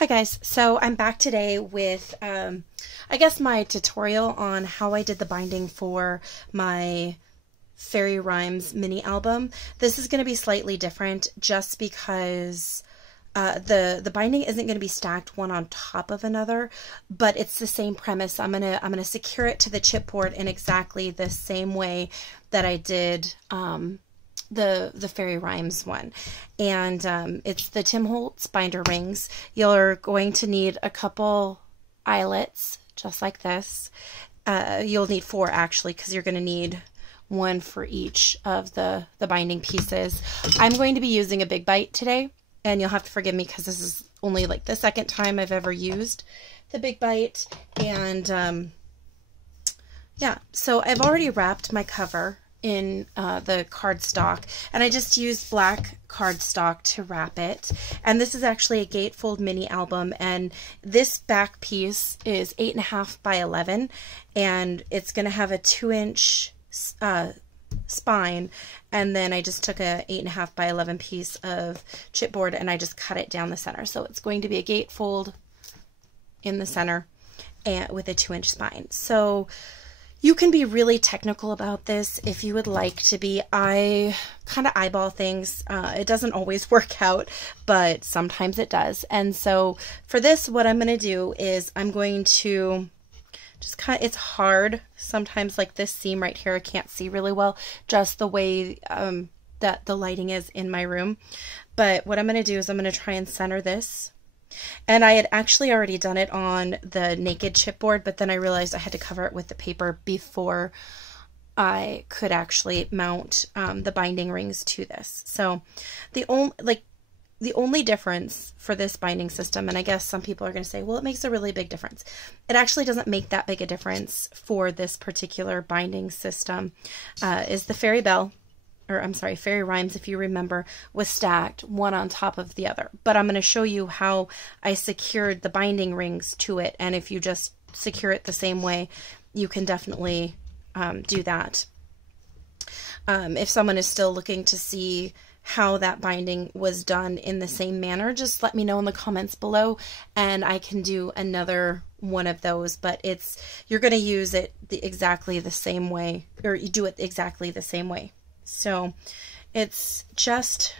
Hi guys, so I'm back today with I guess my tutorial on how I did the binding for my Fairy Rhymes mini album. This is going to be slightly different just because the binding isn't going to be stacked one on top of another, but it's the same premise. I'm gonna secure it to the chipboard in exactly the same way that I did the Fairy Rhymes one, and it's the Tim Holtz binder rings. You're going to need a couple eyelets just like this. You'll need 4 actually, because you're going to need one for each of the binding pieces. I'm going to be using a Big Bite today, and you'll have to forgive me because this is only like the second time I've ever used the Big Bite. And yeah, so I've already wrapped my cover in the cardstock, and I just used black cardstock to wrap it. And this is actually a gatefold mini album, and this back piece is 8.5 by 11, and it's going to have a 2-inch spine, and then I just took a 8.5 by 11 piece of chipboard and I just cut it down the center. So it's going to be a gatefold in the center and with a 2-inch spine. So you can be really technical about this if you would like to be. I kind of eyeball things. It doesn't always work out, but sometimes it does. And so for this, what I'm going to do is I'm going to just it's hard sometimes, like this seam right here, I can't see really well, just the way that the lighting is in my room. But what I'm going to do is I'm going to try and center this. And I had actually already done it on the naked chipboard, but then I realized I had to cover it with the paper before I could actually mount the binding rings to this. So the only difference for this binding system, and I guess some people are going to say, well, it makes a really big difference. It actually doesn't make that big a difference for this particular binding system, is the Fairy Bell, or I'm sorry, Fairy Rhymes, if you remember, was stacked one on top of the other. But I'm going to show you how I secured the binding rings to it, and if you just secure it the same way, you can definitely do that. If someone is still looking to see how that binding was done in the same manner, just let me know in the comments below and I can do another one of those. But you're going to use it exactly the same way, or you do it exactly the same way. So it's just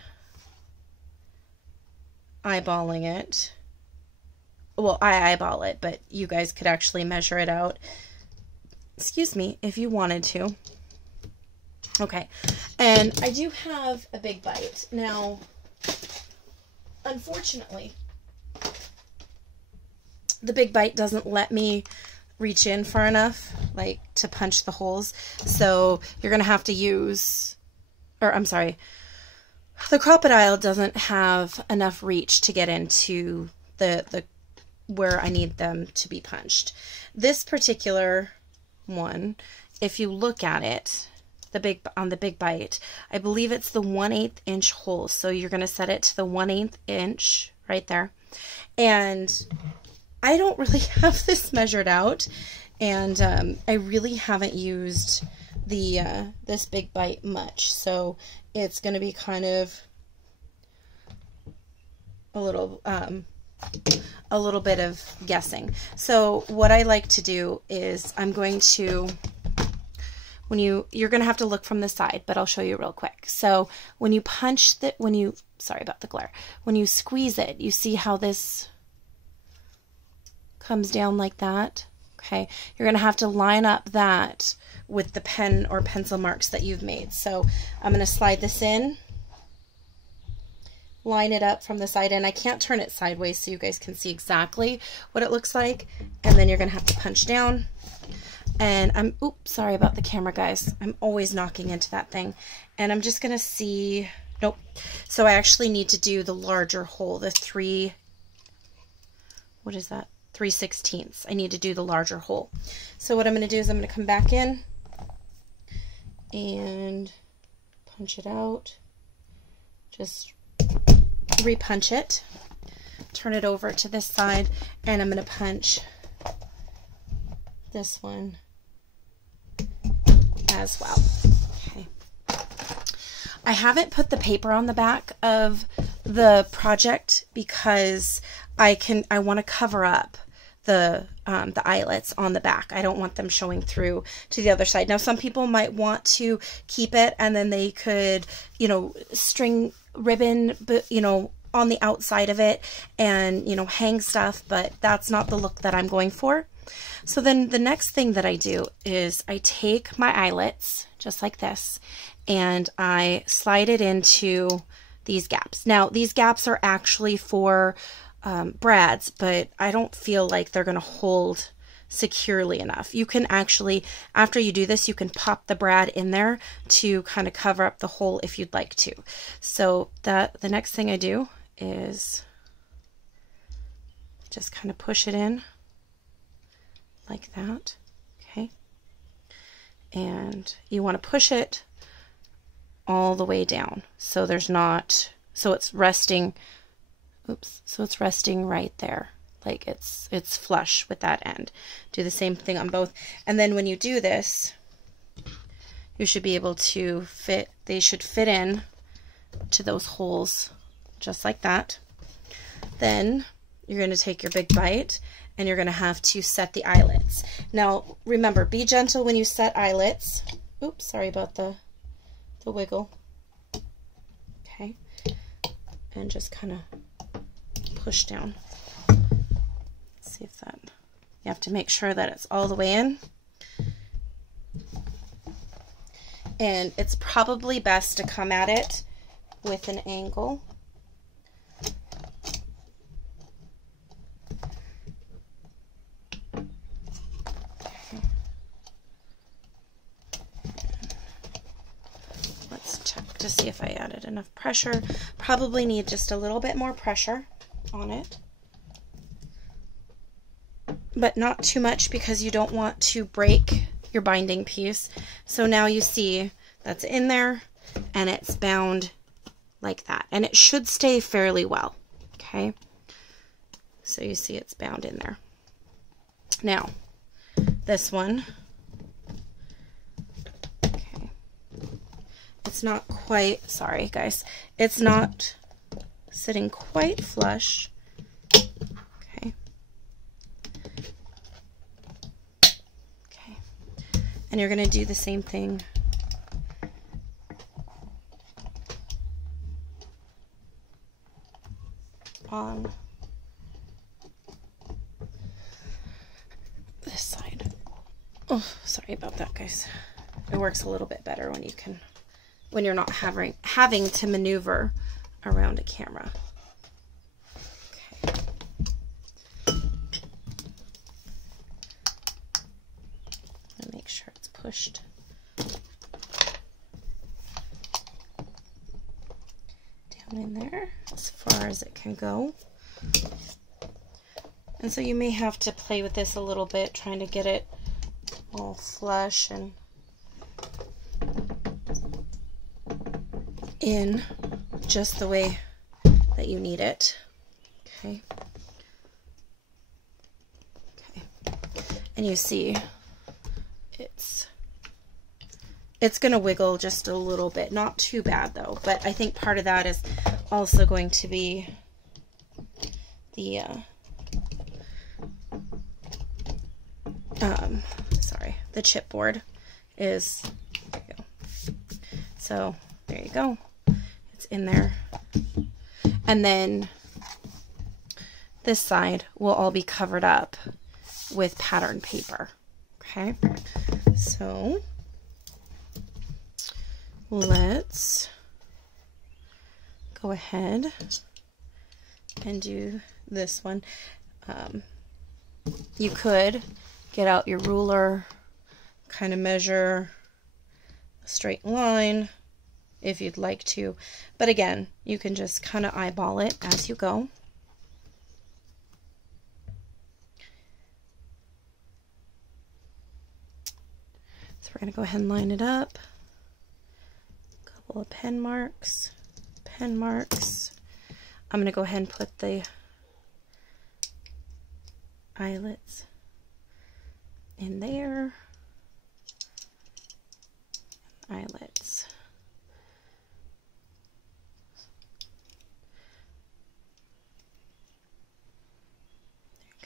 eyeballing it. Well, I eyeball it, but you guys could actually measure it out, excuse me, if you wanted to. Okay, and I do have a Big Bite. Now, unfortunately, the Big Bite doesn't let me reach in far enough, like, to punch the holes. So you're going to have to use, or I'm sorry, the Crocodile doesn't have enough reach to get into the where I need them to be punched. This particular one, if you look at it, on the Big Bite, I believe it's the 1/8 inch hole. So you're going to set it to the 1/8 inch right there. And I don't really have this measured out, and I really haven't used this Big Bite much, so it's going to be kind of a little bit of guessing. So what I like to do is I'm going to, you're going to have to look from the side, but I'll show you real quick. So when you punch sorry about the glare, when you squeeze it, you see how this comes down like that. Okay, you're going to have to line up that with the pen or pencil marks that you've made. So I'm going to slide this in, line it up from the side, and I can't turn it sideways so you guys can see exactly what it looks like. And then you're going to have to punch down. And oops, sorry about the camera, guys. I'm always knocking into that thing. And I'm just going to see, nope. So I actually need to do the larger hole, the 3/16. I need to do the larger hole. So what I'm going to do is I'm going to come back in and punch it out. Just repunch it. Turn it over to this side, and I'm going to punch this one as well. Okay. I haven't put the paper on the back of the project because I want to cover up the eyelets on the back. I don't want them showing through to the other side. Now, some people might want to keep it, and then they could, you know, string ribbon, you know, on the outside of it and, you know, hang stuff, but that's not the look that I'm going for. So then the next thing that I do is I take my eyelets, just like this, and I slide it into these gaps. Now, these gaps are actually for brads, but I don't feel like they're going to hold securely enough. You can actually, after you do this, you can pop the brad in there to kind of cover up the hole if you'd like to. So the next thing I do is just kind of push it in like that. Okay. And you want to push it all the way down so there's not, so it's resting, oops, so it's resting right there, like it's flush with that end. Do the same thing on both, and then when you do this, you should be able to fit, they should fit in to those holes just like that. Then you're going to take your big bite and you're going to have to set the eyelets. Now remember, be gentle when you set eyelets. Oops, sorry about the wiggle. Okay, and just kind of push down. Let's see if that, you have to make sure that it's all the way in. And it's probably best to come at it with an angle. To see if I added enough pressure. Probably need just a little bit more pressure on it, but not too much because you don't want to break your binding piece. So now you see that's in there and it's bound like that, and it should stay fairly well. Okay, so you see it's bound in there. Now this one, it's not quite, sorry guys, it's not sitting quite flush. Okay. Okay. And you're going to do the same thing on this side. Oh, sorry about that, guys. It works a little bit better when you can, when you're not having to maneuver around a camera. Okay. And make sure it's pushed down in there as far as it can go. And so you may have to play with this a little bit, trying to get it all flush and in just the way that you need it. Okay. Okay. And you see it's going to wiggle just a little bit. Not too bad though, but I think part of that is also going to be the the chipboard is, there you go. So there you go. It's in there. And then this side will all be covered up with pattern paper. Okay. So let's go ahead and do this one. You could get out your ruler, kind of measure a straight line if you'd like to, but again, you can just kind of eyeball it as you go. So we're going to go ahead and line it up. A couple of pen marks. I'm going to go ahead and put the eyelets in there. Eyelets.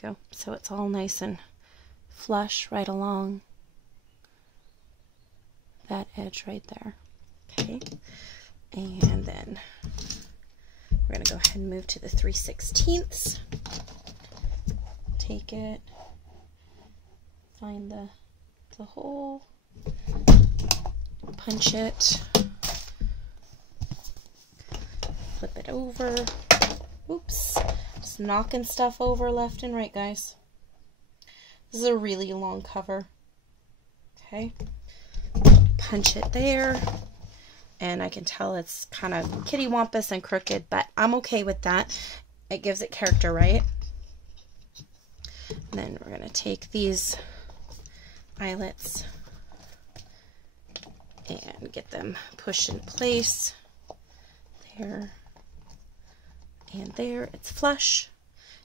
go. So it's all nice and flush right along that edge right there. Okay. And then we're going to go ahead and move to the 3/16. Take it, find the hole, punch it, flip it over. Oops, just knocking stuff over left and right, guys. This is a really long cover. Okay, punch it there. And I can tell it's kind of kittywampus and crooked, but I'm okay with that. It gives it character, right? And then we're going to take these eyelets and get them pushed in place. There and there. It's flush.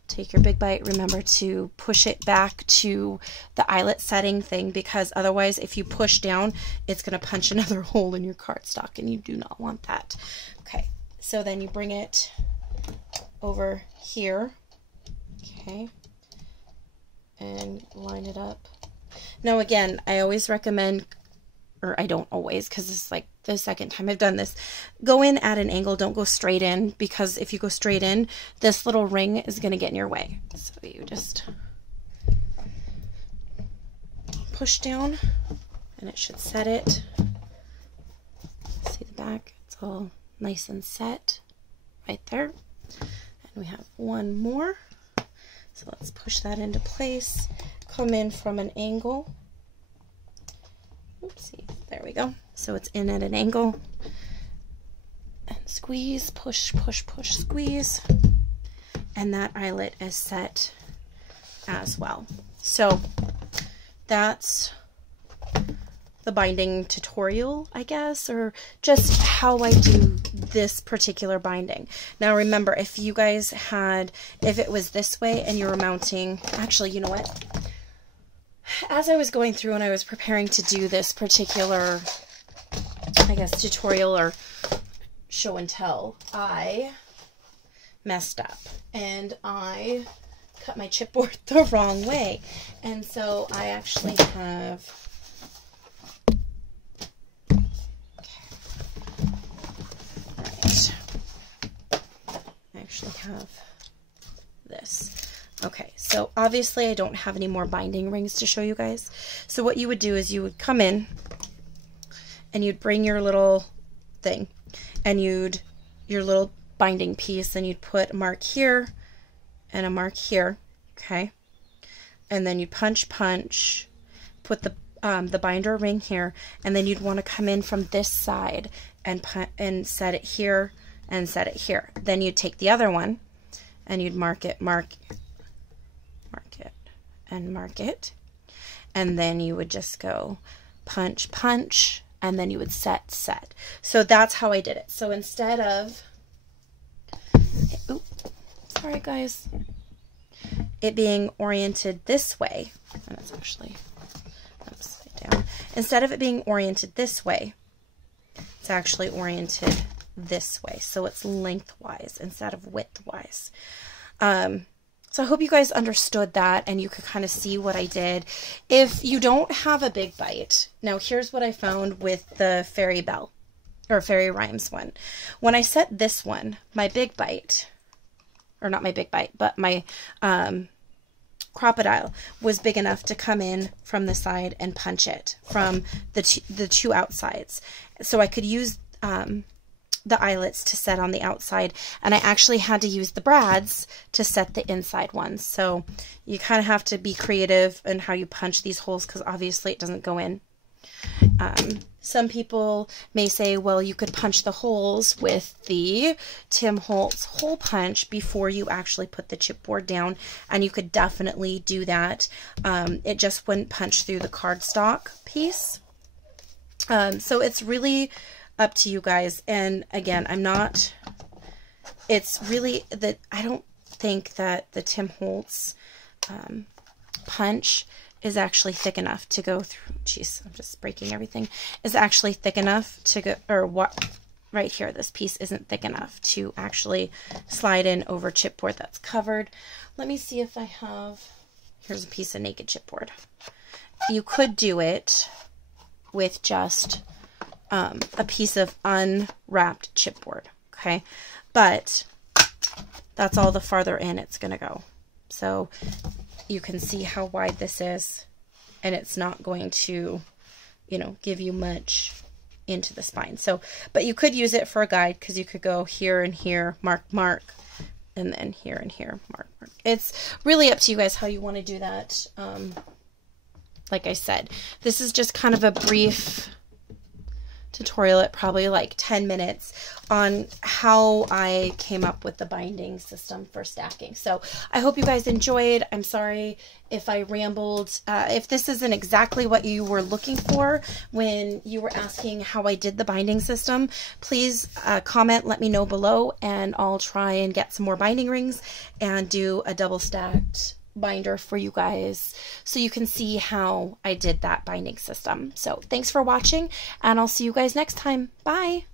Take your big bite. Remember to push it back to the eyelet setting thing, because otherwise if you push down, it's going to punch another hole in your cardstock, and you do not want that. Okay, so then you bring it over here, okay, and line it up. Now again, I always recommend, or I don't always, because it's like the second time I've done this, go in at an angle. Don't go straight in, because if you go straight in, this little ring is going to get in your way. So you just push down and it should set it. See the back? It's all nice and set right there. And we have one more. So let's push that into place. Come in from an angle. Oopsie, there we go. So it's in at an angle. And squeeze, push, push, push, squeeze. And that eyelet is set as well. So that's the binding tutorial, I guess, or just how I do this particular binding. Now remember, if you guys had, if it was this way and you were mounting, actually, you know what? As I was going through and I was preparing to do this particular, I guess, tutorial or show and tell, I messed up and I cut my chipboard the wrong way. And so I actually have, right, I actually have this. Okay, so obviously I don't have any more binding rings to show you guys. So what you would do is you would come in and you'd bring your little thing and your little binding piece, and you'd put a mark here and a mark here, okay? And then you punch, put the binder ring here, and then you'd want to come in from this side and set it here and set it here. Then you'd take the other one and you'd mark it, and mark it, and then you would just go punch, punch, and then you would set, set. So that's how I did it. So instead of, oops, sorry guys, it being oriented this way, and it's actually upside down, instead of it being oriented this way, it's actually oriented this way. So it's lengthwise instead of widthwise. So I hope you guys understood that and you could kind of see what I did. If you don't have a big bite, now here's what I found with the Fairy Bell, or Fairy Rhymes one. When I set this one, my big bite, or not my big bite, but my crocodile was big enough to come in from the side and punch it from the two outsides. So I could use the eyelets to set on the outside, and I actually had to use the brads to set the inside ones. So you kind of have to be creative in how you punch these holes, because obviously it doesn't go in. Some people may say, well, you could punch the holes with the Tim Holtz hole punch before you actually put the chipboard down, and you could definitely do that. It just wouldn't punch through the cardstock piece. So it's really up to you guys. And again, it's really that I don't think that the Tim Holtz punch is actually thick enough to go through. Jeez, I'm just breaking everything. Is actually thick enough to go, or what? right here, this piece isn't thick enough to actually slide in over chipboard that's covered. Let me see if I have, here's a piece of naked chipboard. You could do it with just a piece of unwrapped chipboard, okay? But that's all the farther in it's gonna go. So you can see how wide this is, and it's not going to, you know, give you much into the spine. So, but you could use it for a guide, because you could go here and here, mark, mark, and then here and here, mark, mark. It's really up to you guys how you want to do that. Like I said, this is just kind of a brief tutorial at probably like 10 minutes on how I came up with the binding system for stacking. So I hope you guys enjoyed. I'm sorry if I rambled. If this isn't exactly what you were looking for when you were asking how I did the binding system, please comment, let me know below, and I'll try and get some more binding rings and do a double stacked binder for you guys so you can see how I did that binding system. So thanks for watching, and I'll see you guys next time. Bye.